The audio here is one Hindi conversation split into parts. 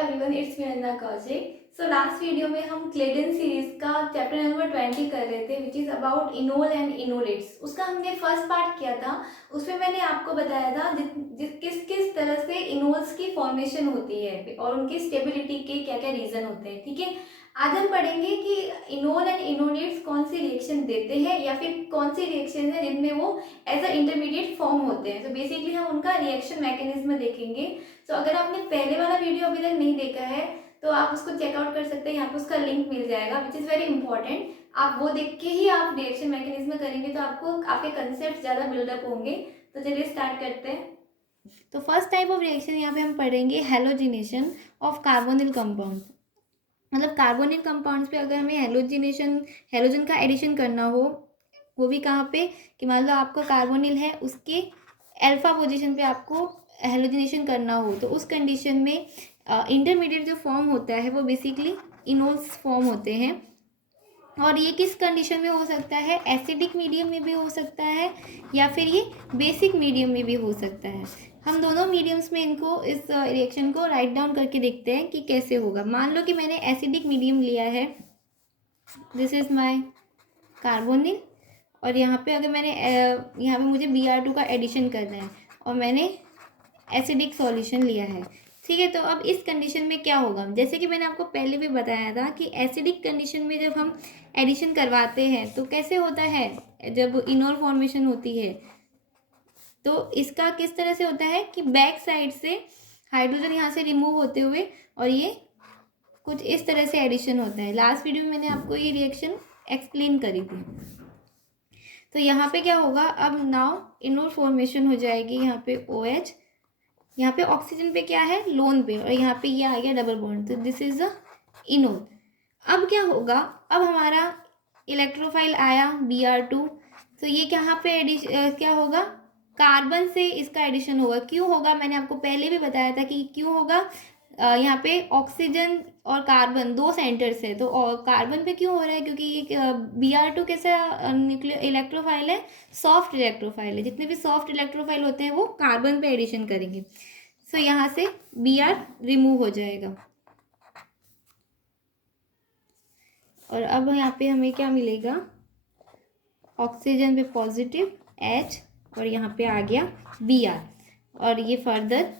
Everyone, it's me Csir। So last video में हम क्लेडन सीरीज का चैप्टर नंबर 20 कर रहे थे, which is about enol and enolates. उसका हमने फर्स्ट पार्ट किया था। उसमें मैंने आपको बताया था किस किस तरह से इनोल्स की फॉर्मेशन होती है और उनकी स्टेबिलिटी के क्या क्या रीज़न होते हैं। ठीक है, आज हम पढ़ेंगे कि इनोल एंड इनोलेट्स कौन सी रिएक्शन देते हैं या फिर कौन सी रिएक्शन है जिनमें वो एज अ इंटरमीडिएट फॉर्म होते हैं। तो बेसिकली हम उनका रिएक्शन मैकेनिज्म देखेंगे। तो अगर आपने पहले वाला वीडियो अभी तक नहीं देखा है तो आप उसको चेकआउट कर सकते हैं, यहाँ पे उसका लिंक मिल जाएगा, विच इज़ वेरी इंपॉर्टेंट। आप वो देख के ही आप रिएक्शन मैकेनिज्म करेंगे तो आपको आपके कंसेप्ट ज़्यादा बिल्डअप होंगे। तो चलिए स्टार्ट करते हैं। तो फर्स्ट टाइप ऑफ रिएक्शन यहाँ पे हम पढ़ेंगे हैलोजिनेशन ऑफ कार्बोनिल कंपाउंड। मतलब कार्बोनिल कंपाउंड्स पे अगर हमें हैलोजन का एडिशन करना हो, वो भी कहाँ पे कि मान लो आपका कार्बोनिल है, उसके अल्फा पोजीशन पे आपको हैलोजिनेशन करना हो, तो उस कंडीशन में इंटरमीडिएट जो फॉर्म होता है वो बेसिकली इनोल्स फॉर्म होते हैं। और ये किस कंडीशन में हो सकता है? एसिडिक मीडियम में भी हो सकता है या फिर ये बेसिक मीडियम में भी हो सकता है। हम दोनों मीडियम्स में इनको इस रिएक्शन को राइट डाउन करके देखते हैं कि कैसे होगा। मान लो कि मैंने एसिडिक मीडियम लिया है, दिस इज़ माय कार्बोनिल, और यहाँ पे अगर मैंने यहाँ पे मुझे Br2 का एडिशन करना है और मैंने एसिडिक सॉल्यूशन लिया है। ठीक है, तो अब इस कंडीशन में क्या होगा? जैसे कि मैंने आपको पहले भी बताया था कि एसिडिक कंडीशन में जब हम एडिशन करवाते हैं तो कैसे होता है, जब इनोल फॉर्मेशन होती है तो इसका किस तरह से होता है कि बैक साइड से हाइड्रोजन यहाँ से रिमूव होते हुए और ये कुछ इस तरह से एडिशन होता है। लास्ट वीडियो में मैंने आपको ये रिएक्शन एक्सप्लेन करी थी। तो यहाँ पे क्या होगा, अब नाउ इनोल फॉर्मेशन हो जाएगी। यहाँ पे OH, यहाँ पे ऑक्सीजन पे क्या है, लोन पे, और यहाँ पे ये आ गया डबल बॉन्ड, तो दिस इज अ इनोल। अब क्या होगा, अब हमारा इलेक्ट्रोफाइल आया Br2, तो ये कहाँ पे क्या होगा, कार्बन से इसका एडिशन होगा। क्यों होगा? मैंने आपको पहले भी बताया था कि क्यों होगा। यहाँ पे ऑक्सीजन और कार्बन दो सेंटर्स है, तो कार्बन पे क्यों हो रहा है? क्योंकि Br2 कैसा न्यूक्लियर इलेक्ट्रोफाइल है, सॉफ्ट इलेक्ट्रोफाइल है। जितने भी सॉफ्ट इलेक्ट्रोफाइल होते हैं वो कार्बन पे एडिशन करेंगे। सो यहाँ से Br रिमूव हो जाएगा और अब यहाँ पे हमें क्या मिलेगा, ऑक्सीजन पे पॉजिटिव H और यहाँ पे आ गया Br, और ये फर्दर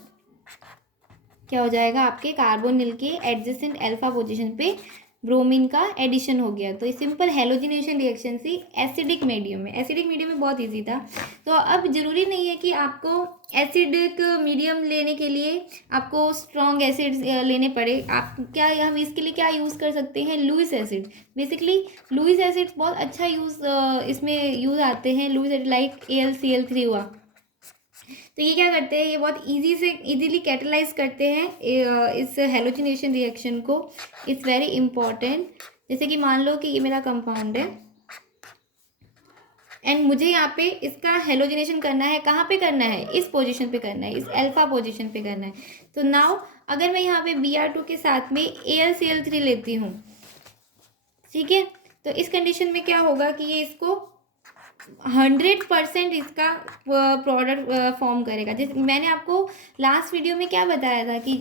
क्या हो जाएगा, आपके कार्बोनिल के एडजेसेंट अल्फा पोजीशन पे ब्रोमीन का एडिशन हो गया। तो ये सिंपल हैलोजिनेशन रिएक्शन थी एसिडिक मीडियम में। एसिडिक मीडियम में बहुत इजी था। तो अब जरूरी नहीं है कि आपको एसिडिक मीडियम लेने के लिए आपको स्ट्रॉन्ग एसिड्स लेने पड़े। आप क्या, हम इसके लिए क्या यूज़ कर सकते हैं, Lewis acid. Basically Lewis acids बहुत अच्छा इसमें यूज़ आते हैं। लुइस एसिड लाइक AlCl3 हुआ, तो ये क्या करते हैं, ये बहुत इजीली कैटलाइज करते हैं इस हैलोजिनेशन रिएक्शन को। It's very important. जैसे कि मान लो कि ये मेरा कंपाउंड है एंड मुझे यहाँ पे इसका हैलोजिनेशन करना है। कहाँ पे करना है? इस पोजीशन पे करना है, इस अल्फा पोजीशन पे करना है। तो नाउ अगर मैं यहाँ पे Br2 के साथ में AlCl3 लेती हूँ, ठीक है, तो इस कंडीशन में क्या होगा कि ये इसको 100% इसका प्रोडक्ट फॉर्म करेगा। जैसे मैंने आपको लास्ट वीडियो में क्या बताया था कि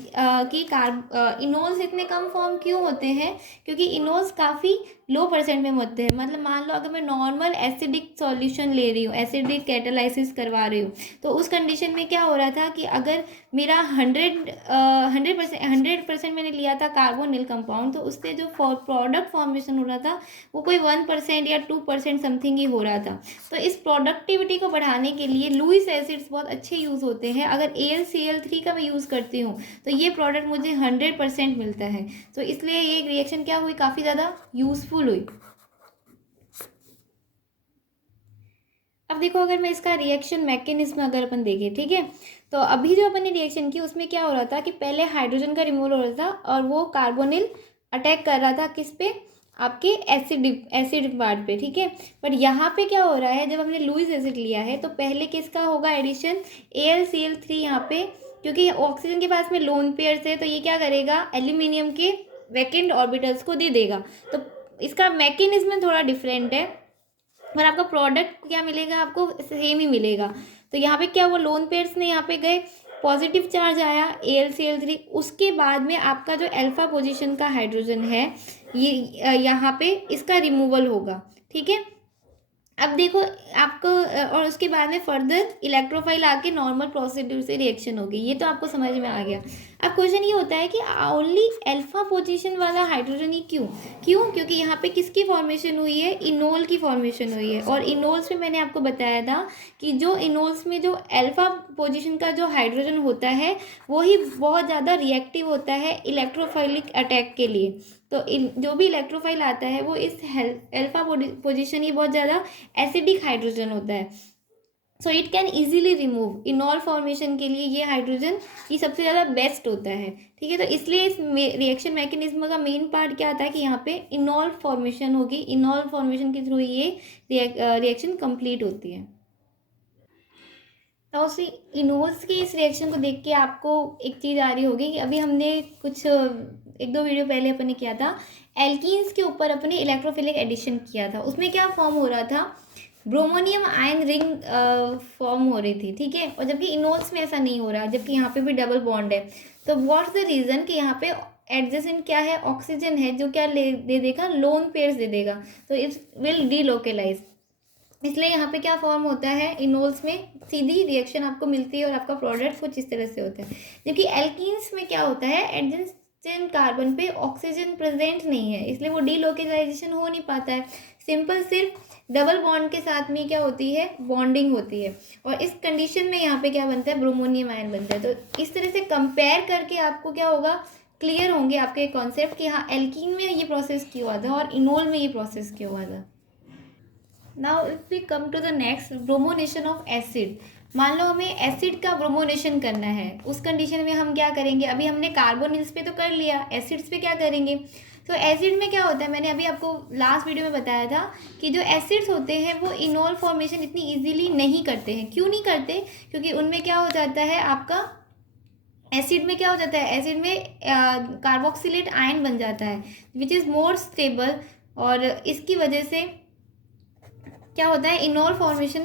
इनोल्स इतने कम फॉर्म क्यों होते हैं, क्योंकि इनोल्स काफ़ी लो परसेंट में होते हैं। मतलब मान लो अगर मैं नॉर्मल एसिडिक सॉल्यूशन ले रही हूँ, एसिडिक कैटालाइसिस करवा रही हूँ, तो उस कंडीशन में क्या हो रहा था कि अगर मेरा 100% मैंने लिया था कार्बोनिल कंपाउंड, तो उससे जो प्रोडक्ट फॉर्मेशन हो रहा था वो कोई 1% या 2% समथिंग ही हो रहा था। तो इस प्रोडक्टिविटी को बढ़ाने के लिए लुइस एसिड्स बहुत अच्छे यूज़ होते हैं। अगर AlCl3 का मैं यूज़ करती हूँ तो ये प्रोडक्ट मुझे 100% मिलता है। तो इसलिए ये रिएक्शन क्या हुई, काफ़ी ज़्यादा यूज़फुल हुई। अब देखो, अगर मैं इसका रिएक्शन मैकेनिज्म अगर अपन देखें, ठीक है, तो अभी जो अपन ने रिएक्शन की उसमें क्या हो रहा था कि पहले हाइड्रोजन का रिमूवल हो रहा था और वो कार्बोनिल अटैक कर रहा था किस पे, आपके एसिड पार्ट पे, ठीक है। बट यहाँ पे क्या हो रहा है, जब हमने लुइस एसिड लिया है तो पहले किसका होगा एडिशन, AlCl3 यहाँ पे, क्योंकि ऑक्सीजन के पास में लोन पेयर्स है, तो ये क्या करेगा, एल्यूमिनियम के वैकेंट ऑर्बिटल्स को दे देगा। तो इसका मैकेनिज्म थोड़ा डिफरेंट है, पर आपका प्रोडक्ट क्या मिलेगा, आपको सेम ही मिलेगा। तो यहाँ पे क्या हुआ, लोन पेयर्स ने यहाँ पे गए पॉजिटिव चार्ज आया AlCl3, उसके बाद में आपका जो अल्फा पोजीशन का हाइड्रोजन है ये यहाँ पे इसका रिमूवल होगा, ठीक है। अब देखो आपको और उसके बाद में फर्दर इलेक्ट्रोफाइल आके नॉर्मल प्रोसीड्यूर से रिएक्शन होगी, ये तो आपको समझ में आ गया। अब क्वेश्चन ये होता है कि ओनली अल्फा पोजीशन वाला हाइड्रोजन ही क्यों क्यों क्योंकि यहाँ पे किसकी फॉर्मेशन हुई है, इनोल की फॉर्मेशन हुई है। और इनोल्स में मैंने आपको बताया था कि जो इनोल्स में जो अल्फा पोजीशन का जो हाइड्रोजन होता है वही बहुत ज़्यादा रिएक्टिव होता है इलेक्ट्रोफाइलिक अटैक के लिए। तो जो भी इलेक्ट्रोफाइल आता है वो इस अल्फा पोजीशन ही बहुत ज़्यादा एसिडिक हाइड्रोजन होता है, so it can easily remove. इनॉल formation के लिए ये हाइड्रोजन ये सबसे ज़्यादा बेस्ट होता है, ठीक है। तो इसलिए इस रिएक्शन मैकेनिज्म का मेन पार्ट क्या आता है कि यहाँ पे इनॉल फॉर्मेशन होगी, इनॉल फॉर्मेशन के थ्रू ये रिएक्शन कंप्लीट होती है। तो उसी इनोल्स की इस रिएक्शन को देख के आपको एक चीज़ आ रही होगी कि अभी हमने कुछ एक दो वीडियो पहले अपन ने किया था एल्कीन्स के ऊपर अपने इलेक्ट्रोफिलिक एडिशन किया था, उसमें क्या फॉर्म हो रहा था, ब्रोमोनियम आयन रिंग फॉर्म हो रही थी, ठीक है। और जबकि इनोल्स में ऐसा नहीं हो रहा, जबकि यहाँ पे भी डबल बॉन्ड है। तो व्हाट्स द रीज़न कि यहाँ पे एडजेसेंट क्या है, ऑक्सीजन है जो क्या दे देगा, लोन पेयर्स दे देगा, तो इट विल डीलोकेलाइज। इसलिए यहाँ पे क्या फॉर्म होता है, इनोल्स में सीधी रिएक्शन आपको मिलती है और आपका प्रोडक्ट कुछ इस तरह से होता है। जबकि एल्कीन्स में क्या होता है, एडजेसेंट कार्बन पे ऑक्सीजन प्रेजेंट नहीं है, इसलिए वो डीलोकेलाइजेशन हो नहीं पाता है। सिंपल सिर्फ डबल बॉन्ड के साथ में क्या होती है, बॉन्डिंग होती है। और इस कंडीशन में यहाँ पे क्या बनता है, ब्रोमोनियम आयन बनता है। तो इस तरह से कंपेयर करके आपको क्या होगा, क्लियर होंगे आपके कॉन्सेप्ट कि हाँ एल्कीन में ये प्रोसेस क्यों हुआ था और इनोल में ये प्रोसेस क्यों हुआ था। Now if we come to the next, bromination of acid. मान लो हमें एसिड का ब्रोमोनेशन करना है, उस कंडीशन में हम क्या करेंगे, अभी हमने कार्बोनिल्स पे तो कर लिया, एसिड्स पे क्या करेंगे। तो एसिड में क्या होता है, मैंने अभी आपको लास्ट वीडियो में बताया था कि जो एसिड्स होते हैं वो इनोल फॉर्मेशन इतनी इजीली नहीं करते हैं। क्यों नहीं करते, क्योंकि उनमें क्या हो जाता है, आपका एसिड में क्या हो जाता है, एसिड में कार्बोक्सिलेट आयन बन जाता है विच इज़ मोर स्टेबल, और इसकी वजह से क्या होता है, इनोल फॉर्मेशन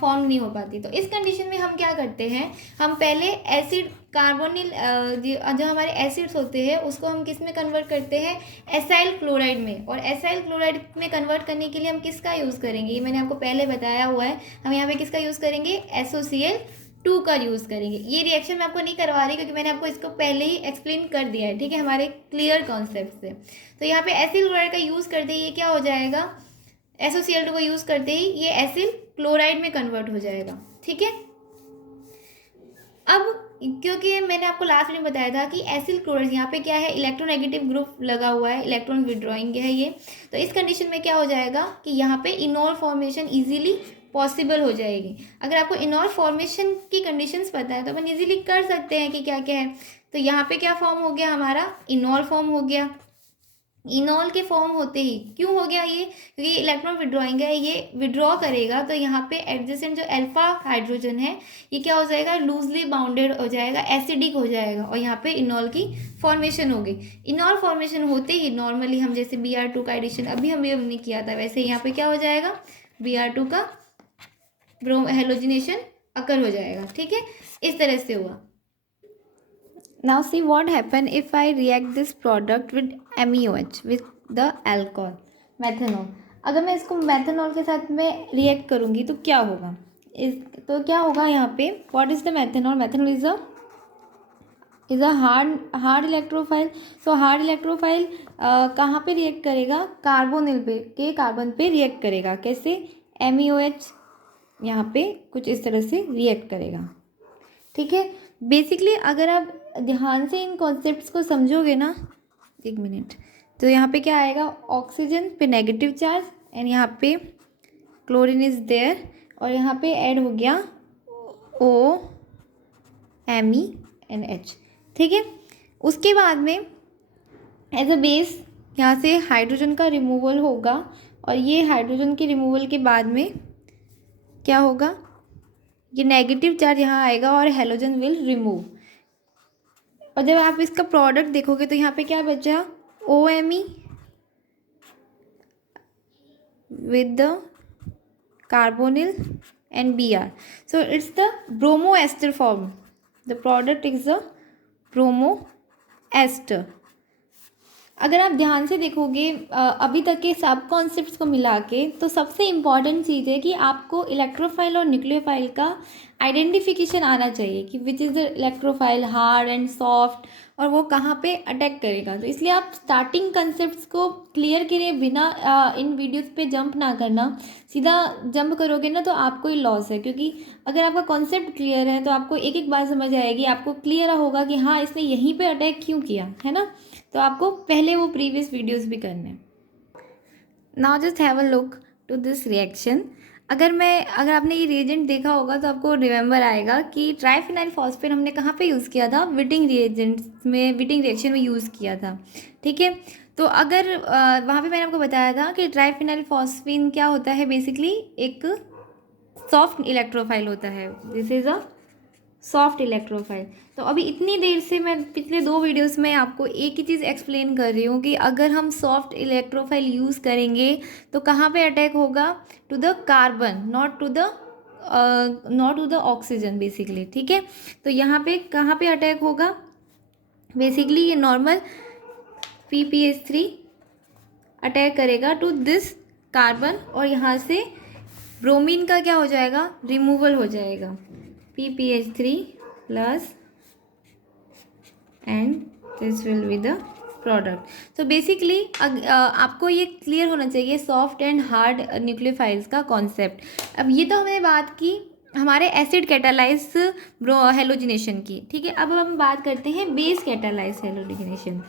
फॉर्म नहीं हो पाती। तो इस कंडीशन में हम क्या करते हैं, हम पहले एसिड कार्बोनिल जो हमारे एसिड्स होते हैं उसको हम किस में कन्वर्ट करते हैं, एसाइल क्लोराइड में। और एसाइल क्लोराइड में कन्वर्ट करने के लिए हम किसका यूज़ करेंगे, ये मैंने आपको पहले बताया हुआ है, हम यहाँ पे किसका यूज़ करेंगे, SOCl2 का यूज़ करेंगे। ये रिएक्शन मैं आपको नहीं करवा रही क्योंकि मैंने आपको इसको पहले ही एक्सप्लेन कर दिया है, ठीक है, हमारे क्लियर कॉन्सेप्ट से। तो यहाँ पे एसिल क्लोराइड का यूज़ करते ही ये क्या हो जाएगा, SOCl2 को यूज़ करते ही ये एसिल क्लोराइड में कन्वर्ट हो जाएगा, ठीक है। अब क्योंकि मैंने आपको लास्ट में बताया था कि एसिल क्लोराइड यहाँ पे क्या है, इलेक्ट्रोनेगेटिव ग्रुप लगा हुआ है, इलेक्ट्रॉन विड्रॉइंग है ये। तो इस कंडीशन में क्या हो जाएगा कि यहाँ पे इनोल फॉर्मेशन इजीली पॉसिबल हो जाएगी। अगर आपको इनोल फॉर्मेशन की कंडीशंस पता है तो अपन इजीली कर सकते हैं कि क्या क्या है। तो यहाँ पे क्या फॉर्म हो गया, हमारा इनोल फॉर्म हो गया। इनोल के फॉर्म होते ही क्यों हो गया ये, क्योंकि ये इलेक्ट्रॉन विड्रॉइंग है, ये विड्रॉ करेगा तो यहाँ पे एडजेसेंट जो अल्फा हाइड्रोजन है ये क्या हो जाएगा, लूजली बाउंडेड हो जाएगा, एसिडिक हो जाएगा, और यहाँ पे इनोल की फॉर्मेशन होगी। इनोल फॉर्मेशन होते ही नॉर्मली हम जैसे Br2 का एडिशन अभी हमने किया था, वैसे यहाँ पे क्या हो जाएगा, Br2 का हेलोजिनेशन अकर हो जाएगा, ठीक है, इस तरह से हुआ। Now see what happen if I react this product with MEOH with the alcohol methanol। अगर मैं इसको मेथनॉल के साथ में रिएक्ट करूँगी तो क्या होगा, तो क्या होगा यहाँ पे, what is the methanol, methanol is a hard electrophile. So hard electrophile कहाँ पे रिएक्ट करेगा, कार्बोनिल पे के कार्बन पे रिएक्ट करेगा, कैसे, MEOH यहाँ पे कुछ इस तरह से रिएक्ट करेगा, ठीक है। बेसिकली अगर आप ध्यान से इन कॉन्सेप्ट्स को समझोगे ना, एक मिनट, तो यहाँ पे क्या आएगा, ऑक्सीजन पे नेगेटिव चार्ज एंड यहाँ पे क्लोरीन इज देयर, और यहाँ पे ऐड हो गया OMeNH, ठीक है। उसके बाद में एज अ बेस यहाँ से हाइड्रोजन का रिमूवल होगा, और ये हाइड्रोजन के रिमूवल के बाद में क्या होगा, ये नेगेटिव चार्ज यहाँ आएगा और हेलोजन विल रिमूव। और जब आप इसका प्रोडक्ट देखोगे तो यहाँ पे क्या बचा, OMe with the carbonyl and Br, so it's the bromo ester form, the product is a bromo ester. अगर आप ध्यान से देखोगे अभी तक के सब कॉन्सेप्ट्स को मिला के, तो सबसे इम्पॉर्टेंट चीज़ है कि आपको इलेक्ट्रोफाइल और न्यूक्लियोफाइल का आइडेंटिफिकेशन आना चाहिए कि which is the electrophile, hard and soft, और वो कहाँ पे अटैक करेगा। तो इसलिए आप स्टार्टिंग कंसेप्ट्स को क्लियर करे बिना इन वीडियोस पे जंप ना करना। सीधा जंप करोगे ना तो आपको ही लॉस है, क्योंकि अगर आपका कॉन्सेप्ट क्लियर है तो आपको एक एक बात समझ आएगी, आपको क्लियर होगा कि हाँ इसने यहीं पे अटैक क्यों किया है ना। तो आपको पहले वो प्रीवियस वीडियोस भी करने हैं। Now just have a look to this reaction. अगर आपने ये रिएजेंट देखा होगा तो आपको रिमेंबर आएगा कि ट्राइफिनाइल फॉस्फेट हमने कहाँ पे यूज़ किया था, विटिंग रिएजेंट्स में, विटिंग रिएक्शन में यूज़ किया था। ठीक है, तो अगर वहाँ पे मैंने आपको बताया था कि ट्राइफिनाइल फॉस्फीन क्या होता है, बेसिकली एक सॉफ्ट इलेक्ट्रोफाइल होता है। This is a soft electrophile. तो अभी इतनी देर से मैं पिछले 2 वीडियोस में आपको एक ही चीज़ एक्सप्लेन कर रही हूँ कि अगर हम सॉफ्ट इलेक्ट्रोफाइल यूज़ करेंगे तो कहाँ पे अटैक होगा, to the carbon, not to the oxygen basically. ठीक है, तो यहाँ पे कहाँ पे अटैक होगा, बेसिकली ये नॉर्मल PPH3 अटैक करेगा टू दिस कार्बन, और यहाँ से ब्रोमीन का क्या हो जाएगा, रिमूवल हो जाएगा, PPH3 plus and this will be the product. तो बेसिकली आपको ये क्लियर होना चाहिए सॉफ्ट एंड हार्ड न्यूक्लियोफाइल्स का कॉन्सेप्ट। अब ये तो हमने बात की हमारे एसिड कैटालाइज हेलोजिनेशन की। ठीक है, अब हम बात करते हैं बेस कैटालाइज हेलोजिनेशन।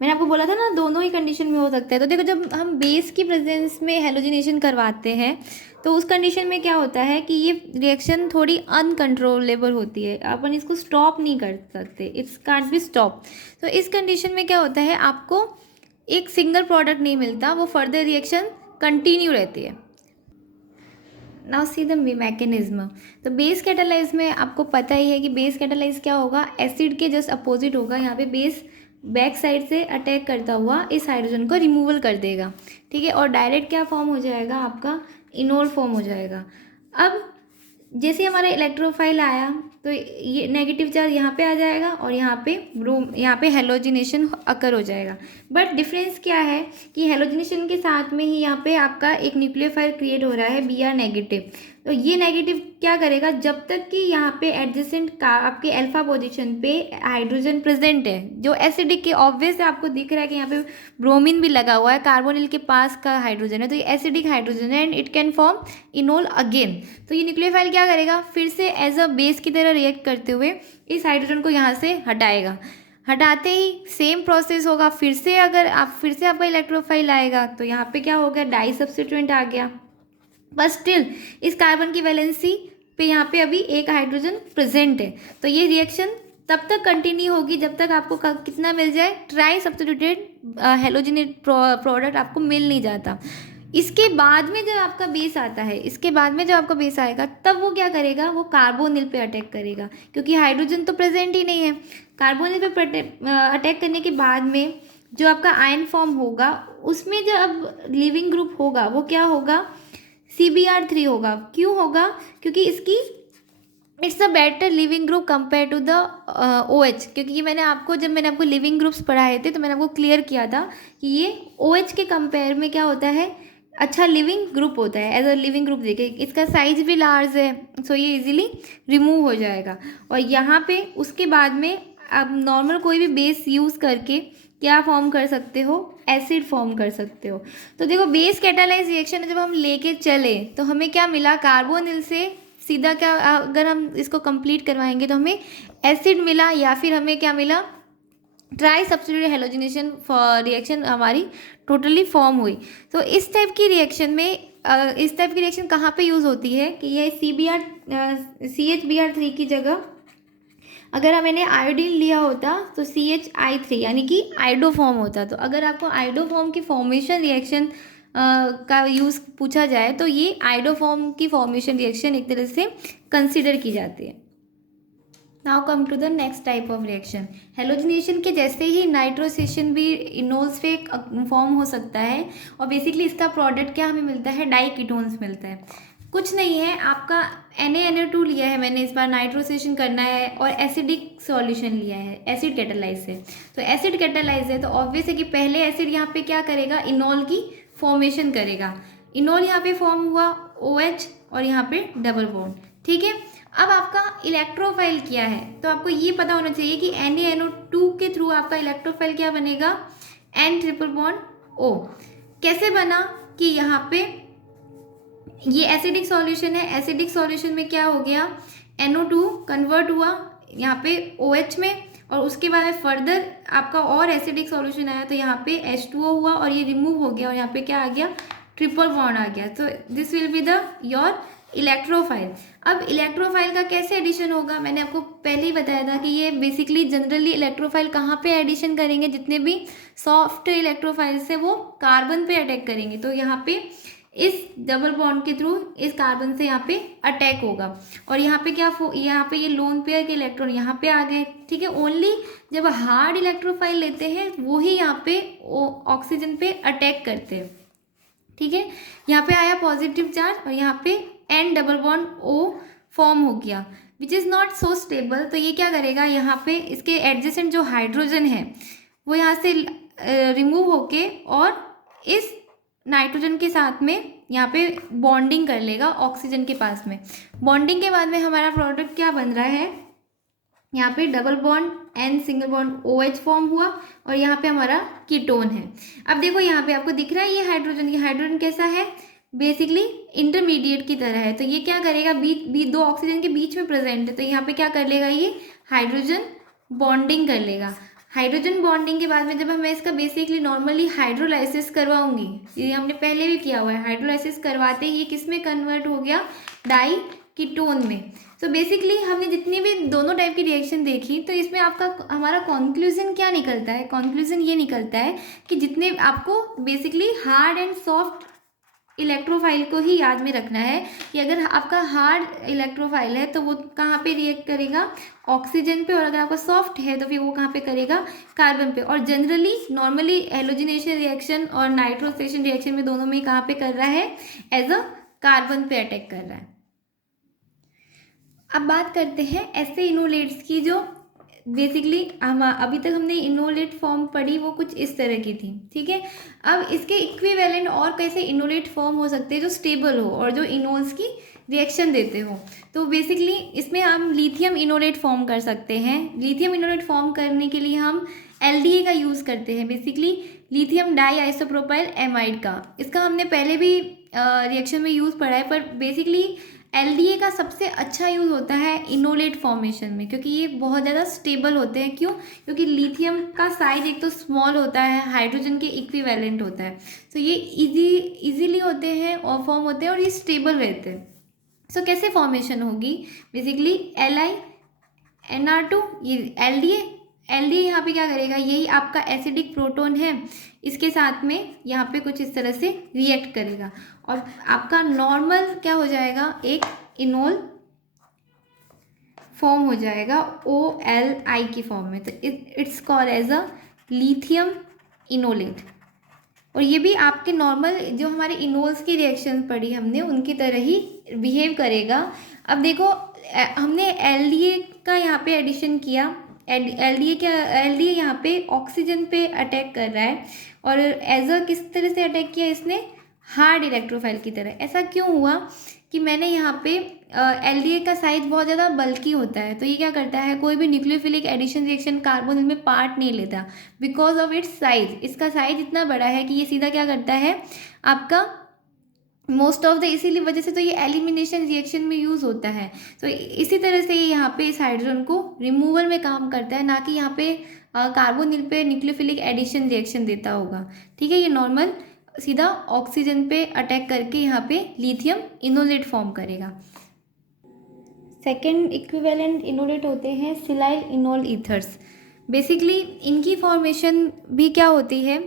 मैंने आपको बोला था ना दोनों ही कंडीशन में हो सकता है। तो देखो, जब हम बेस की प्रेजेंस में हेलोजिनेशन करवाते हैं तो उस कंडीशन में क्या होता है कि ये रिएक्शन थोड़ी अनकंट्रोलेबल होती है, अपन इसको स्टॉप नहीं कर सकते, इट्स कांट बी स्टॉप। तो इस कंडीशन में क्या होता है, आपको एक सिंगल प्रोडक्ट नहीं मिलता, वो फर्दर रिएक्शन कंटिन्यू रहती है। Now see the mechanism. तो बेस कैटालाइज में आपको पता ही है कि बेस कैटालाइज क्या होगा, एसिड के जस्ट अपोजिट होगा। यहाँ पे बेस बैक साइड से अटैक करता हुआ इस हाइड्रोजन को रिमूवल कर देगा। ठीक है, और डायरेक्ट क्या फॉर्म हो जाएगा, आपका इनोल फॉर्म हो जाएगा। अब जैसे हमारा इलेक्ट्रोफाइल आया तो ये नेगेटिव चार्ज यहाँ पे आ जाएगा और यहाँ पे हेलोजिनेशन अकर हो जाएगा। बट डिफरेंस क्या है कि हेलोजिनेशन के साथ में ही यहाँ पे आपका एक न्यूक्लियोफाइल क्रिएट हो रहा है Br नेगेटिव। तो ये नेगेटिव क्या करेगा, जब तक कि यहाँ पे एडजेसेंट का आपके अल्फा पोजीशन पे हाइड्रोजन प्रेजेंट है, जो एसिडिक के ऑब्वियस आपको दिख रहा है कि यहाँ पे ब्रोमीन भी लगा हुआ है, कार्बोनिल के पास का हाइड्रोजन है, तो ये एसिडिक हाइड्रोजन है and it can form enol again. तो ये न्यूक्लियोफाइल क्या करेगा, फिर से एज अ बेस की तरह रिएक्ट करते हुए इस हाइड्रोजन को यहाँ से हटाएगा। हटाते ही सेम प्रोसेस होगा, फिर से आपका इलेक्ट्रोफाइल आएगा तो यहाँ पे क्या हो गया, डाई सब्स्टिट्यूएंट आ गया। बट स्टिल इस कार्बन की वैलेंसी पे यहाँ पे अभी एक हाइड्रोजन प्रेजेंट है। तो ये रिएक्शन तब तक कंटिन्यू होगी जब तक आपको कितना मिल जाए, ट्राई सब्स्टिट्यूटेड हेलोजिनेट प्रोडक्ट आपको मिल नहीं जाता। इसके बाद में जब आपका बेस आता है, इसके बाद में जब आपका बेस आएगा तब वो क्या करेगा, वो कार्बोनिल पे अटैक करेगा, क्योंकि हाइड्रोजन तो प्रेजेंट ही नहीं है। कार्बोनिल पे अटैक करने के बाद में जो आपका आयन फॉर्म होगा उसमें जो अब लिविंग ग्रुप होगा वो क्या होगा, CBr3 होगा। क्यों होगा, क्योंकि इसकी it's a better leaving group compare to the OH। क्योंकि ये मैंने आपको लिविंग ग्रुप्स पढ़ाए थे तो मैंने आपको क्लियर किया था कि ये OH के कंपेयर में क्या होता है, अच्छा लिविंग ग्रुप होता है। एज अ लिविंग ग्रुप देखिए इसका साइज भी लार्ज है, सो ये इजीली रिमूव हो जाएगा। और यहाँ पे उसके बाद में आप नॉर्मल कोई भी बेस यूज़ करके क्या फॉर्म कर सकते हो, एसिड फॉर्म कर सकते हो। तो देखो बेस कैटालाइज रिएक्शन जब हम लेके चले तो हमें क्या मिला, कार्बोनिल से सीधा क्या, अगर हम इसको कंप्लीट करवाएंगे तो हमें एसिड मिला, या फिर हमें क्या मिला, ट्राई सब्स्टिट्यूटेड हेलोजिनेशन रिएक्शन हमारी टोटली फॉर्म हुई। तो इस टाइप की रिएक्शन कहाँ पे यूज़ होती है कि ये CHBr3 की जगह अगर मैंने आयोडीन लिया होता तो CHI3 यानी कि आइडो फॉर्म होता। तो अगर आपको आइडो फॉर्म की फॉर्मेशन रिएक्शन का यूज़ पूछा जाए तो ये आइडो फॉर्म की फॉर्मेशन रिएक्शन एक तरह से कंसिडर की जाती है। Now come to the next type of reaction. Halogenation के जैसे ही नाइट्रोसेशन भी इनोल्स पे फॉर्म हो सकता है और बेसिकली इसका प्रोडक्ट क्या हमें मिलता है, डाई कीटोन्स मिलता है। कुछ नहीं है, आपका Na2 लिया है मैंने, इस बार नाइट्रोसेशन करना है और एसिडिक सॉल्यूशन लिया है एसिड कैटालाइज से। तो एसिड कैटालाइज है तो ऑब्वियस है कि पहले एसिड यहाँ पे क्या करेगा, इनॉल की फॉर्मेशन करेगा। इनॉल यहाँ पे फॉर्म हुआ OH और यहाँ पे डबल बॉन्ड, ठीक है। अब आपका इलेक्ट्रोफाइल क्या है, तो आपको ये पता होना चाहिए कि NaNO2 के थ्रू आपका इलेक्ट्रोफाइल क्या बनेगा, N ट्रिपल बॉन्ड O। कैसे बना कि यहाँ पे ये एसिडिक सॉल्यूशन है, एसिडिक सॉल्यूशन में क्या हो गया, NO2 कन्वर्ट हुआ यहाँ पे OH में, और उसके बाद में फर्दर आपका और एसिडिक सॉल्यूशन आया तो यहाँ पे H2O हुआ और ये रिमूव हो गया और यहाँ पे क्या आ गया, ट्रिपल बॉन्ड आ गया। तो this will be the your electrophile. अब इलेक्ट्रोफाइल का कैसे एडिशन होगा, मैंने आपको पहले ही बताया था कि ये बेसिकली जनरली इलेक्ट्रोफाइल कहाँ पे एडिशन करेंगे, जितने भी सॉफ्ट इलेक्ट्रोफाइल्स है वो कार्बन पे अटैक करेंगे। तो यहाँ पे इस डबल बॉन्ड के थ्रू इस कार्बन से यहाँ पे अटैक होगा और यहाँ पे क्या, यहाँ पे ये लोन पेयर के इलेक्ट्रॉन यहाँ पे आ गए, ठीक है। ओनली जब हार्ड इलेक्ट्रोफाइल लेते हैं वो ही यहाँ पे ऑक्सीजन पे अटैक करते हैं, ठीक है। यहाँ पे आया पॉजिटिव चार्ज और यहाँ पे N double bond O form हो गया which is not so stable. तो ये क्या करेगा, यहाँ पे इसके एडजेसेंट जो हाइड्रोजन है वो यहाँ से रिमूव होके और इस नाइट्रोजन के साथ में यहाँ पे बॉन्डिंग कर लेगा ऑक्सीजन के पास में। बॉन्डिंग के बाद में हमारा प्रोडक्ट क्या बन रहा है, यहाँ पे double bond N single bond OH form हुआ और यहाँ पे हमारा कीटोन है। अब देखो यहाँ पे आपको दिख रहा है ये हाइड्रोजन कैसा है, बेसिकली इंटरमीडिएट की तरह है। तो ये क्या करेगा, दो ऑक्सीजन के बीच में प्रेजेंट है तो यहाँ पे क्या कर लेगा, ये हाइड्रोजन बॉन्डिंग कर लेगा। हाइड्रोजन बॉन्डिंग के बाद में जब मैं इसका बेसिकली नॉर्मली हाइड्रोलाइसिस करवाऊंगी, ये हमने पहले भी किया हुआ है, हाइड्रोलाइसिस करवाते ही ये किस में कन्वर्ट हो गया, डाई कीटोन में। तो बेसिकली हमने जितनी भी दोनों टाइप की रिएक्शन देखी तो इसमें आपका हमारा कंक्लूजन क्या निकलता है, कंक्लूजन ये निकलता है कि जितने आपको basically hard and soft electrophile को ही याद में रखना है कि अगर आपका हार्ड इलेक्ट्रोफाइल है तो वो कहाँ पे रिएक्ट करेगा, ऑक्सीजन पे, और अगर आपका सॉफ्ट है तो फिर वो कहाँ पे करेगा, कार्बन पे। और जनरली नॉर्मली हेलोजिनेशन रिएक्शन और नाइट्रोसेशन रिएक्शन में दोनों में कहाँ पे कर रहा है, एज अ कार्बन पे अटैक कर रहा है। अब बात करते हैं ऐसे इनोलेट्स की जो बेसिकली हम अभी तक हमने इनोलेट फॉर्म पढ़ी वो कुछ इस तरह की थी, ठीक है। अब इसके इक्विवेलेंट और कैसे इनोलेट फॉर्म हो सकते हैं जो स्टेबल हो और जो इनोल्स की रिएक्शन देते हो। तो बेसिकली इसमें हम लिथियम इनोलेट फॉर्म कर सकते हैं। लिथियम इनोलेट फॉर्म करने के लिए हम LDA का यूज़ करते हैं, basically lithium diisopropyl amide का। इसका हमने पहले भी रिएक्शन में यूज़ पढ़ा है, पर बेसिकली LDA का सबसे अच्छा यूज़ होता है इनोलेट फॉर्मेशन में, क्योंकि ये बहुत ज़्यादा स्टेबल होते हैं। क्यों? क्योंकि लिथियम का साइज एक तो स्मॉल होता है, हाइड्रोजन के इक्विवेलेंट होता है, तो ये इजीली होते हैं और फॉर्म होते हैं और ये स्टेबल रहते हैं। सो कैसे फॉर्मेशन होगी, बेसिकली LiNr2, ये LDA यहाँ पे क्या करेगा, यही आपका एसिडिक प्रोटोन है, इसके साथ में यहाँ पे कुछ इस तरह से रिएक्ट करेगा और आपका नॉर्मल क्या हो जाएगा, एक इनोल फॉर्म हो जाएगा OLI की फॉर्म में। तो it's called as a lithium enolate. और ये भी आपके नॉर्मल जो हमारे इनोल्स की रिएक्शन पढ़ी हमने उनकी तरह ही बिहेव करेगा। अब देखो हमने LDA का यहाँ पे एडिशन किया, LDA यहाँ पे ऑक्सीजन पे अटैक कर रहा है और एज अ किस तरह से अटैक किया इसने, हार्ड इलेक्ट्रोफाइल की तरह। ऐसा क्यों हुआ कि मैंने यहाँ पे LDA का साइज बहुत ज़्यादा बल्की होता है, तो ये क्या करता है, कोई भी न्यूक्लियोफिलिक एडिशन रिएक्शन कार्बन इनमें पार्ट नहीं लेता बिकॉज ऑफ इट्स साइज। इसका साइज इतना बड़ा है कि ये सीधा क्या करता है आपका मोस्ट ऑफ द, इसीलिए वजह से तो ये एलिमिनेशन रिएक्शन में यूज़ होता है। तो इसी तरह से ये यहाँ पे इस हाइड्रोजन को रिमूवल में काम करता है, ना कि यहाँ पे कार्बोनिल पे न्यूक्लियोफिलिक एडिशन रिएक्शन देता होगा, ठीक है। ये नॉर्मल सीधा ऑक्सीजन पे अटैक करके यहाँ पे लिथियम इनोलेट फॉर्म करेगा। सेकेंड इक्विवेलेंट इनोलेट होते हैं सिलाइल इनोल ईथर्स। बेसिकली इनकी फॉर्मेशन भी क्या होती है,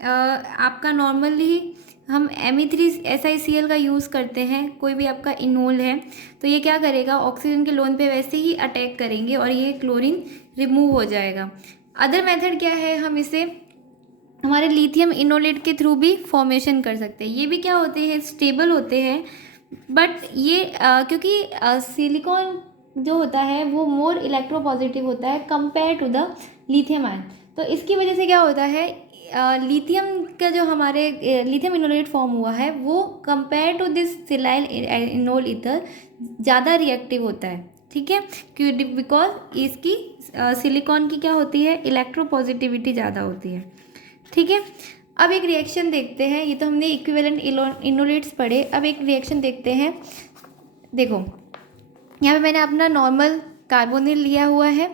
आपका नॉर्मली हम Me3SiCl का यूज़ करते हैं, कोई भी आपका इनोल है तो ये क्या करेगा, ऑक्सीजन के लोन पे वैसे ही अटैक करेंगे और ये क्लोरीन रिमूव हो जाएगा। अदर मेथड क्या है, हम इसे हमारे लिथियम इनोलेट के थ्रू भी फॉर्मेशन कर सकते हैं। ये भी क्या होते हैं, स्टेबल होते हैं, बट ये क्योंकि सिलिकॉन जो होता है वो मोर इलेक्ट्रोपॉजिटिव होता है compare to the lithium ion. तो इसकी वजह से क्या होता है, लिथियम का जो हमारे लिथियम इनोलेट फॉर्म हुआ है वो compare to this silyl enol ether ज़्यादा रिएक्टिव होता है। ठीक है, क्यों? बिकॉज इसकी सिलिकॉन की क्या होती है, इलेक्ट्रोपॉजिटिविटी ज़्यादा होती है। ठीक है, अब एक रिएक्शन देखते हैं। ये तो हमने इक्विवेलेंट इनोलेट्स पढ़े, अब एक रिएक्शन देखते हैं। देखो यहाँ पे मैंने अपना नॉर्मल कार्बोनिल लिया हुआ है।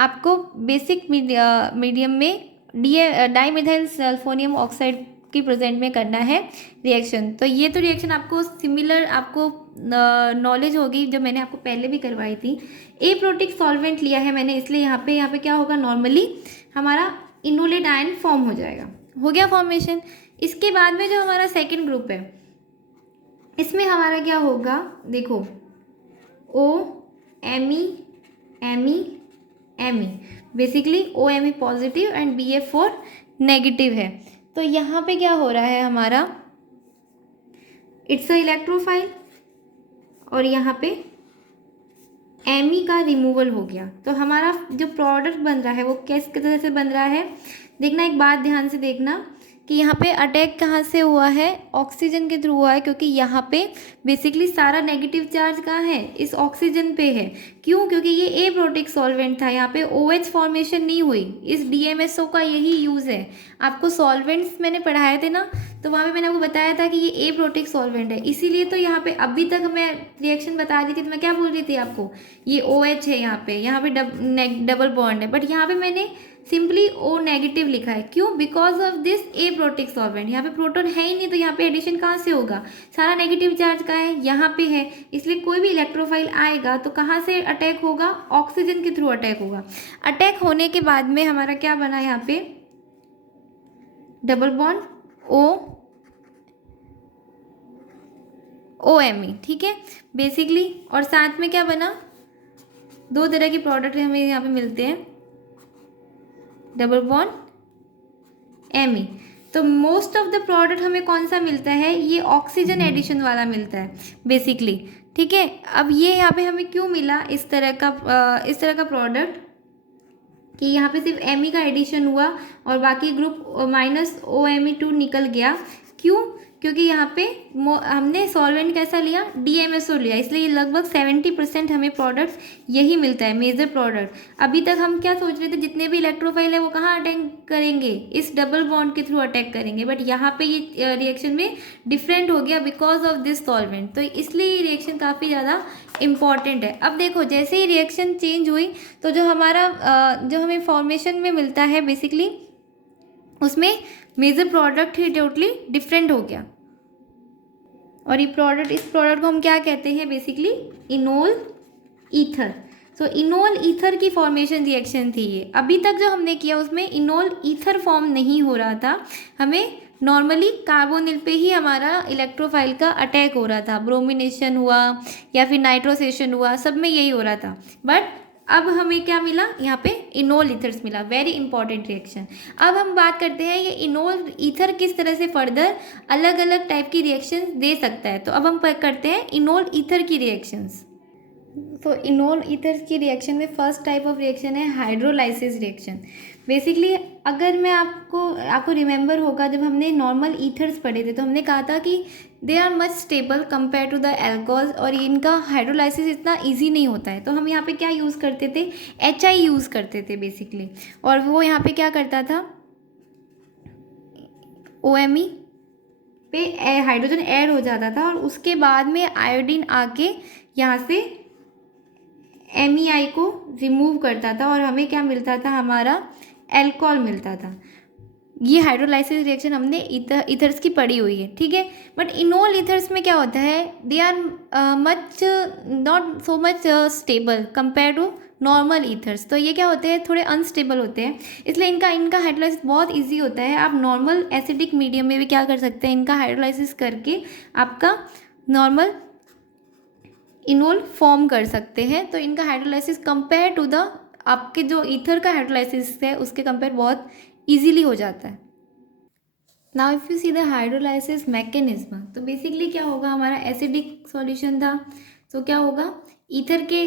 आपको बेसिक मीडियम में डाईमिथाइल सल्फोनियम ऑक्साइड की प्रेजेंट में करना है रिएक्शन। तो ये तो रिएक्शन आपको सिमिलर आपको नॉलेज होगी, जो मैंने आपको पहले भी करवाई थी। ए प्रोटिक सॉल्वेंट लिया है मैंने, इसलिए यहाँ पे क्या होगा, नॉर्मली हमारा इनोलेट आयन फॉर्म हो जाएगा। हो गया फॉर्मेशन। इसके बाद में जो हमारा सेकंड ग्रुप है, इसमें हमारा क्या होगा, देखो O M E basically O M E positive and B F four negative है। तो यहाँ पे क्या हो रहा है हमारा, इट्स अ इलेक्ट्रोफाइल, और यहाँ पे एम ई का रिमूवल हो गया। तो हमारा जो प्रोडक्ट बन रहा है वो किस तरह से बन रहा है, देखना, एक बात ध्यान से देखना कि यहाँ पे अटैक कहाँ से हुआ है, ऑक्सीजन के थ्रू हुआ है, क्योंकि यहाँ पे बेसिकली सारा नेगेटिव चार्ज कहाँ है, इस ऑक्सीजन पे है। क्यों? क्योंकि ये ए प्रोटिक सॉल्वेंट था, यहाँ पे OH फॉर्मेशन नहीं हुई। इस DMSO का यही यूज़ है। आपको सॉल्वेंट्स मैंने पढ़ाए थे ना, तो वहाँ पे मैंने आपको बताया था कि ये ए प्रोटिक सॉल्वेंट है, इसीलिए तो यहाँ पे अभी तक मैं रिएक्शन बता रही थी तो मैं क्या बोल रही थी आपको, ये OH है, यहाँ पे डबल बॉन्ड है, बट यहाँ पे मैंने सिंपली O नेगेटिव लिखा है। क्यों? Because of this A protic solvent. यहाँ पे प्रोटॉन है ही नहीं, तो यहाँ पे एडिशन कहाँ से होगा, सारा नेगेटिव चार्ज का है, यहाँ पे है, इसलिए कोई भी इलेक्ट्रोफाइल आएगा तो कहाँ से अटैक होगा, ऑक्सीजन के थ्रू अटैक होगा। अटैक होने के बाद में हमारा क्या बना, यहाँ पे डबल बॉन्ड OMe। ठीक है, बेसिकली, और साथ में क्या बना, दो तरह के प्रोडक्ट हमें यहाँ पे मिलते हैं, डबल बॉन्ड Me। तो मोस्ट ऑफ द प्रोडक्ट हमें कौन सा मिलता है, ये ऑक्सीजन एडिशन वाला मिलता है बेसिकली। ठीक है, अब ये यहाँ पे हमें क्यों मिला इस तरह का प्रोडक्ट, कि यहाँ पे सिर्फ Me का एडिशन हुआ और बाकी ग्रुप माइनस OMe2 निकल गया। क्यों? क्योंकि यहाँ पे हमने सॉल्वेंट कैसा लिया, DMSO लिया, इसलिए लगभग 70% हमें प्रोडक्ट यही मिलता है, मेजर प्रोडक्ट। अभी तक हम क्या सोच रहे थे, जितने भी इलेक्ट्रोफाइल है वो कहाँ अटैक करेंगे, इस डबल बॉन्ड के थ्रू अटैक करेंगे, बट यहाँ पे ये रिएक्शन में डिफरेंट हो गया बिकॉज ऑफ दिस सॉल्वेंट। तो इसलिए ये रिएक्शन काफ़ी ज़्यादा इम्पॉर्टेंट है। अब देखो, जैसे ही रिएक्शन चेंज हुई तो जो हमारा जो हमें फॉर्मेशन में मिलता है बेसिकली, उसमें मेजर प्रोडक्ट ही टोटली डिफरेंट हो गया। और इस प्रोडक्ट को हम क्या कहते हैं, बेसिकली इनोल ईथर। तो इनोल ईथर की फॉर्मेशन रिएक्शन थी ये। अभी तक जो हमने किया उसमें इनोल ईथर फॉर्म नहीं हो रहा था, हमें नॉर्मली कार्बोनिल पे ही हमारा इलेक्ट्रोफाइल का अटैक हो रहा था, ब्रोमिनेशन हुआ या फिर नाइट्रोसेशन हुआ, सब में यही हो रहा था। बट अब हमें क्या मिला, यहाँ पे इनोल ईथर्स मिला, वेरी इंपॉर्टेंट रिएक्शन। अब हम बात करते हैं ये इनोल ईथर किस तरह से फर्दर अलग अलग टाइप की रिएक्शंस दे सकता है। तो अब हम करते हैं इनोल ईथर की रिएक्शंस। तो इनोल ईथर्स की रिएक्शन में फर्स्ट टाइप ऑफ रिएक्शन है हाइड्रोलाइसिस रिएक्शन। बेसिकली अगर मैं आपको रिमेंबर होगा, जब हमने नॉर्मल ईथर्स पढ़े थे तो हमने कहा था कि they are much stable compare to the alcohol, और इनका हाइड्रोलाइसिस इतना इजी नहीं होता है। तो हम यहाँ पे क्या यूज़ करते थे, HI यूज़ करते थे बेसिकली, और वो यहाँ पे क्या करता था, OMe पे हाइड्रोजन ऐड हो जाता था और उसके बाद में आयोडीन आके यहाँ से MEI को रिमूव करता था और हमें क्या मिलता था, हमारा एल्कोहल मिलता था। ये हाइड्रोलाइसिस रिएक्शन हमने ईथर्स की पढ़ी हुई है। ठीक है, बट इनोल ईथर्स में क्या होता है, they are not so much stable compare to normal ethers. तो ये क्या होते हैं, थोड़े अनस्टेबल होते हैं, इसलिए इनका हाइड्रोलाइसिस बहुत इजी होता है। आप नॉर्मल एसिडिक मीडियम में भी क्या कर सकते हैं, इनका हाइड्रोलाइसिस करके आपका नॉर्मल इनोल फॉर्म कर सकते हैं। तो इनका हाइड्रोलाइसिस कंपेयर टू द आपके जो ईथर का हाइड्रोलाइसिस है उसके कंपेयर बहुत इजीली हो जाता है। Now if you see the hydrolysis mechanism, तो बेसिकली क्या होगा, हमारा एसिडिक सॉल्यूशन था, तो क्या होगा, ईथर के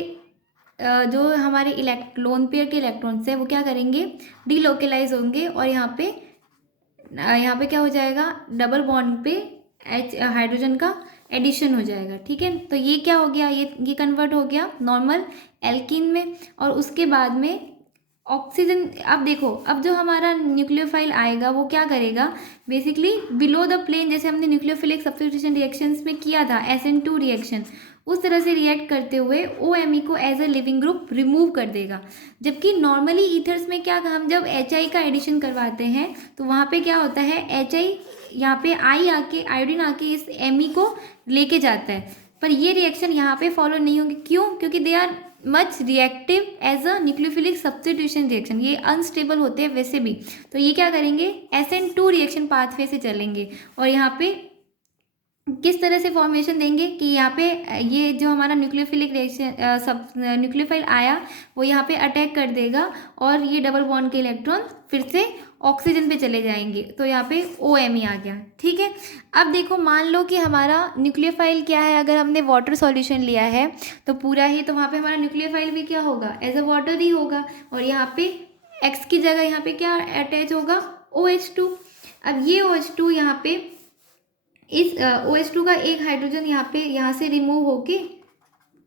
जो हमारे लोन पेयर के इलेक्ट्रॉन्स है वो क्या करेंगे, डीलोकलाइज होंगे और यहाँ पे क्या हो जाएगा, डबल बॉन्ड पे एच हाइड्रोजन का एडिशन हो जाएगा। ठीक है, तो ये क्या हो गया, ये कन्वर्ट हो गया नॉर्मल एल्कीन में। और उसके बाद में ऑक्सीजन, अब देखो, अब जो हमारा न्यूक्लियोफाइल आएगा वो क्या करेगा, बेसिकली बिलो द प्लेन, जैसे हमने न्यूक्लियोफिलिक सब्स्टिट्यूशन रिएक्शंस में किया था SN2 रिएक्शन, उस तरह से रिएक्ट करते हुए OMe को as a leaving group remove कर देगा। जबकि नॉर्मली ईथर्स में क्या, हम जब HI का एडिशन करवाते हैं तो वहाँ पे क्या होता है, HI यहाँ पे आयोडीन आके इस Me को लेके जाता है, पर ये रिएक्शन यहाँ पे फॉलो नहीं होंगे। क्यों? क्योंकि they are much reactive as a nucleophilic substitution reaction, ये अनस्टेबल होते हैं वैसे भी, तो ये क्या करेंगे, SN2 रिएक्शन पाथवे से चलेंगे और यहाँ पे किस तरह से फॉर्मेशन देंगे कि यहाँ पे ये जो हमारा न्यूक्लियोफिलिक रिएक्शन सब न्यूक्लियोफाइल आया वो यहाँ पे अटैक कर देगा और ये डबल बॉन्ड के इलेक्ट्रॉन फिर से ऑक्सीजन पे चले जाएंगे, तो यहाँ पे OMe आ गया। ठीक है, अब देखो, मान लो कि हमारा न्यूक्लियोफाइल क्या है, अगर हमने वाटर सॉल्यूशन लिया है तो पूरा ही, तो वहाँ पे हमारा न्यूक्लियोफाइल भी क्या होगा, एज अ वाटर ही होगा, और यहाँ पे X की जगह यहाँ पे क्या अटैच होगा, OH2। अब ये OH2 यहाँ पे इस OH2 का एक हाइड्रोजन यहाँ से रिमूव होके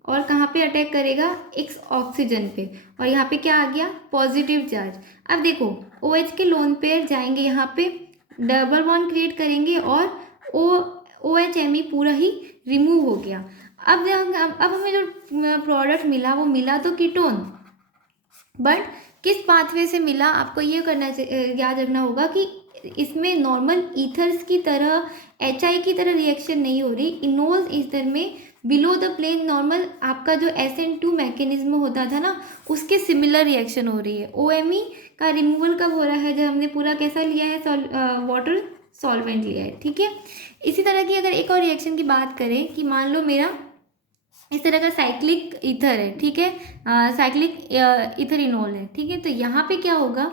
और कहाँ पे अटैक करेगा, एक ऑक्सीजन पे, और यहाँ पे क्या आ गया, पॉजिटिव चार्ज। अब देखो, OH के लोन पेयर जाएंगे यहाँ पे, डबल बॉन्ड क्रिएट करेंगे और OHMe पूरा ही रिमूव हो गया। अब हमें जो प्रोडक्ट मिला वो मिला तो कीटोन, बट किस पाथवे से मिला, आपको ये याद रखना होगा कि इसमें नॉर्मल ईथर्स की तरह HI की तरह रिएक्शन नहीं हो रही। इनोल्स ईथर में बिलो द प्लेन नॉर्मल आपका जो SN2 मैकेनिज्म होता था ना, उसके सिमिलर रिएक्शन हो रही है। OMe का रिमूवल कब हो रहा है, जब हमने पूरा कैसा लिया है, वाटर सॉल्वेंट लिया है। ठीक है, इसी तरह की अगर एक और रिएक्शन की बात करें कि मान लो मेरा इस तरह का साइक्लिक ईथर है, ठीक है, साइक्लिक ईथर इनोल है। ठीक है, तो यहाँ पे क्या होगा,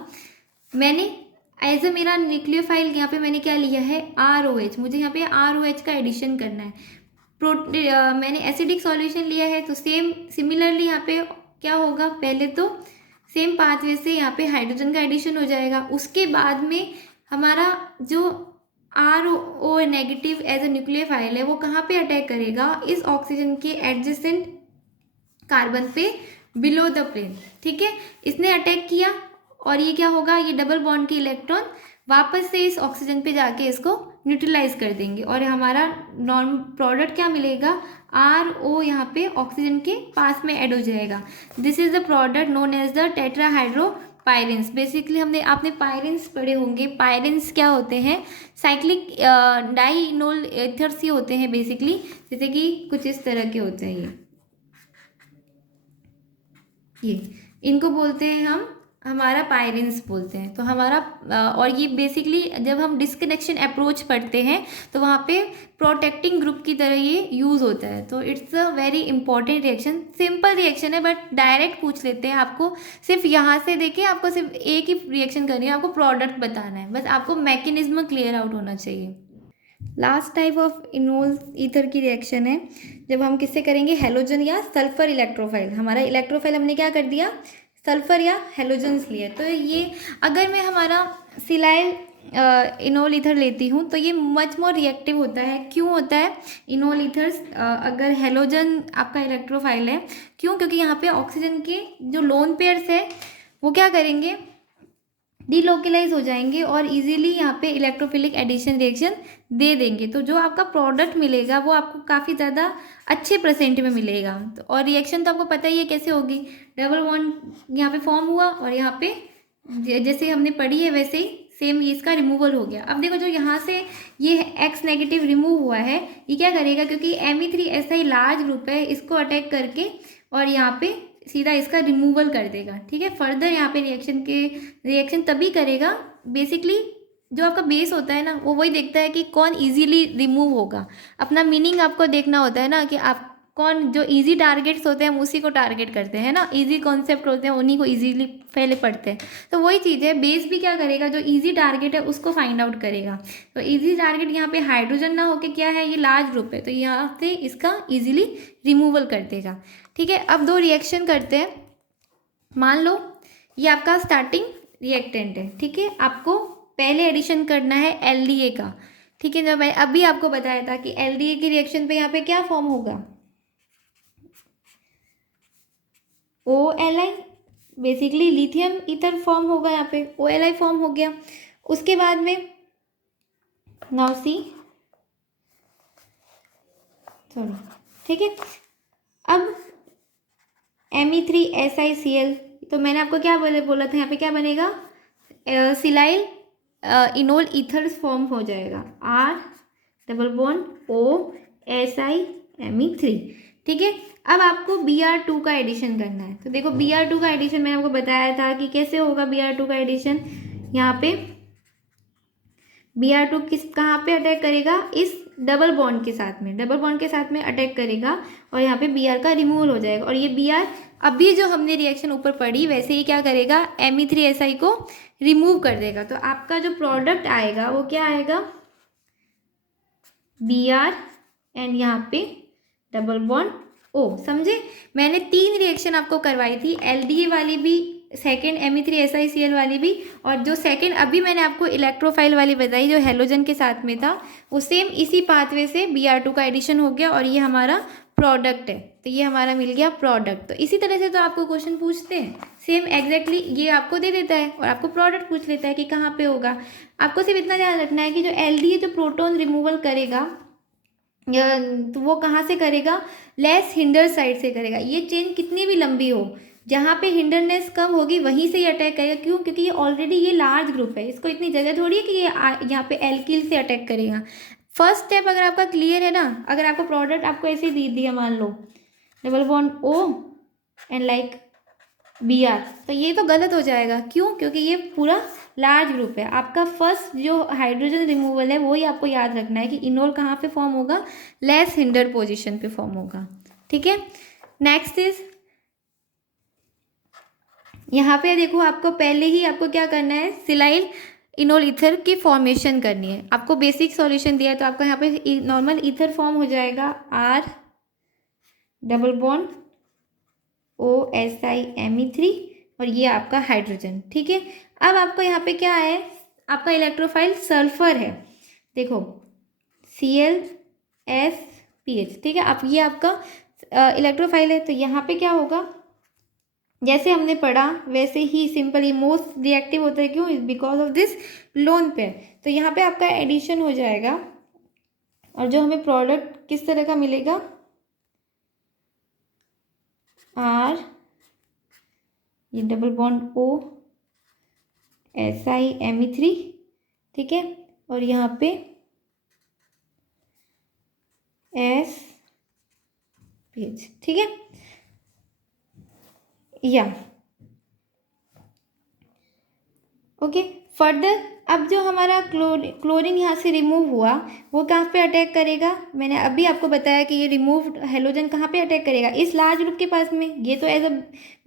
मैंने एज ए मेरा न्यूक्लियोफाइल यहाँ पे मैंने क्या लिया है, ROH, मुझे यहाँ पे ROH का एडिशन करना है। मैंने एसिडिक सॉल्यूशन लिया है, तो सिमिलरली यहाँ पे क्या होगा, पहले तो सेम पाथवे से यहाँ पे हाइड्रोजन का एडिशन हो जाएगा, उसके बाद में हमारा जो RO negative as a nucleophile है वो कहाँ पे अटैक करेगा, इस ऑक्सीजन के एडजेसेंट कार्बन पे बिलो द प्लेन। ठीक है, इसने अटैक किया और ये क्या होगा, ये डबल बॉन्ड के इलेक्ट्रॉन वापस से इस ऑक्सीजन पे जाके इसको न्यूट्रलाइज कर देंगे और हमारा नॉर्मल प्रोडक्ट क्या मिलेगा, RO यहाँ पे ऑक्सीजन के पास में ऐड हो जाएगा। This is the product known as the tetrahydropyrans. Basically आपने पायरेंस पढ़े होंगे। पायरेंस क्या होते हैं, साइक्लिक डाइइनोल एथर्स ही होते हैं बेसिकली, जैसे कि कुछ इस तरह के होते हैं, ये इनको बोलते हैं हम, हमारा पायरेंस बोलते हैं। तो हमारा और ये बेसिकली जब हम डिस्कनेक्शन अप्रोच पढ़ते हैं तो वहाँ पे प्रोटेक्टिंग ग्रुप की तरह ये यूज़ होता है। तो it's a very important reaction, simple reaction है बट डायरेक्ट पूछ लेते हैं आपको, सिर्फ यहाँ से देखे आपको सिर्फ एक ही रिएक्शन करनी है, आपको प्रोडक्ट बताना है, बस आपको मैकेनिज्म क्लियर आउट होना चाहिए। Last type of enol ether की रिएक्शन है जब हम किससे करेंगे, हेलोजन या सल्फर इलेक्ट्रोफाइल। हमारा इलेक्ट्रोफाइल हमने क्या कर दिया, सल्फर या हेलोजन्स लिए। तो ये अगर मैं हमारा सिलाइल इनोल ईथर लेती हूँ तो ये मच मोर रिएक्टिव होता है। क्यों होता है इनोल ईथर्स, अगर हेलोजन आपका इलेक्ट्रोफाइल है, क्यों, क्योंकि यहाँ पे ऑक्सीजन के जो लोन पेयर्स है वो क्या करेंगे, डीलोकलाइज हो जाएंगे और इजीली यहाँ पे इलेक्ट्रोफिलिक एडिशन रिएक्शन दे देंगे। तो जो आपका प्रोडक्ट मिलेगा वो आपको काफ़ी ज़्यादा अच्छे परसेंट में मिलेगा। तो और रिएक्शन तो आपको पता ही है कैसे होगी, डबल बॉन्ड यहाँ पे फॉर्म हुआ और यहाँ पे जैसे हमने पढ़ी है वैसे ही सेम ये इसका रिमूवल हो गया। अब देखो जो यहाँ से ये X नेगेटिव रिमूव हुआ है, ये क्या करेगा, क्योंकि Me3 ऐसा ही लार्ज ग्रुप है, इसको अटैक करके और यहाँ पे सीधा इसका रिमूवल कर देगा। ठीक है, फर्दर यहाँ पे रिएक्शन तभी करेगा, बेसिकली जो आपका बेस होता है ना वो वही देखता है कि कौन इजीली रिमूव होगा। अपना मीनिंग आपको देखना होता है ना कि आप कौन जो इजी टारगेट्स होते हैं हम उसी को टारगेट करते हैं ना, इजी कॉन्सेप्ट होते हैं उन्हीं को इजीली पहले पढ़ते हैं। तो वही चीज़ है, बेस भी क्या करेगा, जो इजी टारगेट है उसको फाइंड आउट करेगा। तो इजी टारगेट यहाँ पे हाइड्रोजन ना होके क्या है, ये लार्ज ग्रुप है, तो यहाँ से इसका इजीली रिमूवल कर देगा। ठीक है, अब 2 रिएक्शन करते हैं। मान लो ये आपका स्टार्टिंग रिएक्टेंट है, ठीक है, आपको पहले एडिशन करना है एलडीए का। ठीक है, जब मैं अभी आपको बताया था कि एलडीए की रिएक्शन पे यहाँ पे क्या फॉर्म होगा, OLI, basically lithium ether form होगा, यहाँ पे OLI फॉर्म हो गया। उसके बाद में नाउ सी, सॉरी, ठीक है, अब Me3SiCl, तो मैंने आपको क्या बोला था, यहाँ पे क्या बनेगा, सिलाइल इनोल ईथर्स फॉर्म हो जाएगा, R≡OSiMe3। ठीक है, अब आपको Br2 का एडिशन करना है। तो देखो Br2 का एडिशन मैंने आपको बताया था कि कैसे होगा Br2 का एडिशन। यहाँ पे Br2 कहाँ पे अटैक करेगा, इस डबल बॉन्ड के साथ में अटैक करेगा और यहाँ पे Br का रिमूवल हो जाएगा। और ये Br अभी जो हमने रिएक्शन ऊपर पढ़ी वैसे ही क्या करेगा, Me3Si को रिमूव कर देगा। तो आपका जो प्रोडक्ट आएगा वो क्या आएगा, Br एंड यहाँ पे डबल बॉन्ड O। समझे, मैंने 3 रिएक्शन आपको करवाई थी, एलडीए वाली भी, सेकेंड Me3SiCl वाली भी, और जो सेकेंड अभी मैंने आपको इलेक्ट्रोफाइल वाली बताई जो हेलोजन के साथ में था, वो सेम इसी पाथवे से Br2 का एडिशन हो गया और ये हमारा प्रोडक्ट है। तो ये हमारा मिल गया प्रोडक्ट। तो इसी तरह से तो आपको क्वेश्चन पूछते हैं, सेम एग्जैक्टली ये आपको दे देता है और आपको प्रोडक्ट पूछ लेता है कि कहाँ पे होगा। आपको सिर्फ इतना ध्यान रखना है कि जो एलडीए जो प्रोटॉन रिमूवल करेगा तो वो कहाँ से करेगा, लेस हिंडर साइड से करेगा। ये चेन कितनी भी लंबी हो, जहाँ पे हिंडरनेस कम होगी वहीं से ये अटैक करेगा। क्यों, क्योंकि ये ऑलरेडी ये लार्ज ग्रुप है, इसको इतनी जगह थोड़ी है कि ये यहाँ पे एल्किल से अटैक करेगा। फर्स्ट स्टेप अगर आपका क्लियर है ना, अगर आपको प्रोडक्ट आपको ऐसे दे दिया, मान लो double bond O and like Br, तो ये तो गलत हो जाएगा। क्यों, क्योंकि ये पूरा लार्ज ग्रुप है। आपका फर्स्ट जो हाइड्रोजन रिमूवल है वही आपको याद रखना है कि इनोल कहाँ पे फॉर्म होगा, लेस हिंडर पोजीशन पे फॉर्म होगा। ठीक है, नेक्स्ट इज यहाँ पे देखो, आपको पहले ही आपको क्या करना है, सिलाइल इनोल ईथर की फॉर्मेशन करनी है। आपको बेसिक सॉल्यूशन दिया है तो आपका यहाँ पे नॉर्मल ईथर फॉर्म हो जाएगा, R डबल बॉन्ड OSiMe3 और ये आपका हाइड्रोजन। ठीक है, अब आपको यहाँ पे क्या है, आपका इलेक्ट्रोफाइल सल्फर है, देखो ClSPH। ठीक है, अब ये आपका इलेक्ट्रोफाइल है, तो यहाँ पे क्या होगा, जैसे हमने पढ़ा वैसे ही सिंपली मोस्ट रिएक्टिव होता है। क्यों, because of this lone pair. तो यहाँ पे आपका एडिशन हो जाएगा और जो हमें प्रोडक्ट किस तरह का मिलेगा, R ये डबल बॉन्ड OSiMe3। ठीक है, और यहाँ पे SPH। ठीक है, या ओके। फर्दर अब जो हमारा क्लोरीन यहाँ से रिमूव हुआ वो कहाँ पे अटैक करेगा, मैंने अभी आपको बताया कि ये रिमूव्ड हेलोजन कहाँ पे अटैक करेगा, इस लार्ज ग्रुप के पास में। ये तो एज अ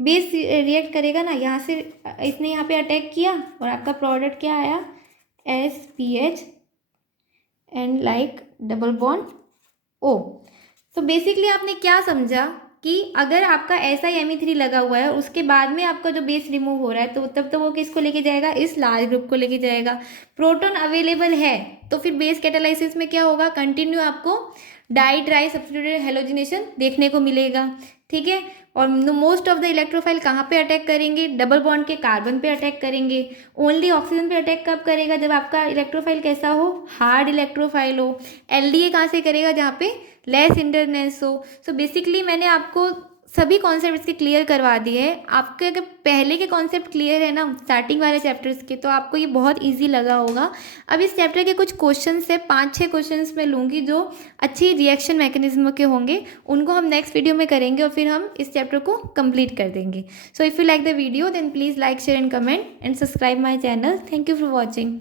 बेस रिएक्ट करेगा ना, यहाँ से इसने यहाँ पे अटैक किया और आपका प्रोडक्ट क्या आया, SPH and like double bond O। तो बेसिकली आपने क्या समझा कि अगर आपका SiMe3 लगा हुआ है उसके बाद में आपका जो बेस रिमूव हो रहा है तो तब तो वो किसको लेके जाएगा, इस लार्ज ग्रुप को लेके जाएगा। प्रोटॉन अवेलेबल है तो फिर बेस कैटालाइसिस में क्या होगा, कंटिन्यू आपको डाई ट्राई सब्स्टिट्यूटेड हेलोजिनेशन देखने को मिलेगा। ठीक है, और मोस्ट ऑफ द इलेक्ट्रोफाइल कहाँ पे अटैक करेंगे, डबल बॉन्ड के कार्बन पे अटैक करेंगे। ओनली ऑक्सीजन पे अटैक कब करेगा, जब आपका इलेक्ट्रोफाइल कैसा हो, हार्ड इलेक्ट्रोफाइल हो। एलडीए कहाँ से करेगा, जहाँ पे लेस हिंडरनेस हो। सो बेसिकली मैंने आपको सभी कॉन्सेप्ट इसके क्लियर करवा दिए हैं। आपके अगर पहले के कॉन्सेप्ट क्लियर है ना स्टार्टिंग वाले चैप्टर्स के, तो आपको ये बहुत इजी लगा होगा। अब इस चैप्टर के कुछ क्वेश्चन से 5-6 क्वेश्चंस मैं लूँगी जो अच्छी रिएक्शन मैकेनिज्म के होंगे, उनको हम नेक्स्ट वीडियो में करेंगे और फिर हम इस चैप्टर को कंप्लीट कर देंगे। So if you like the video then please like share and comment and subscribe my channel. Thank you for watching.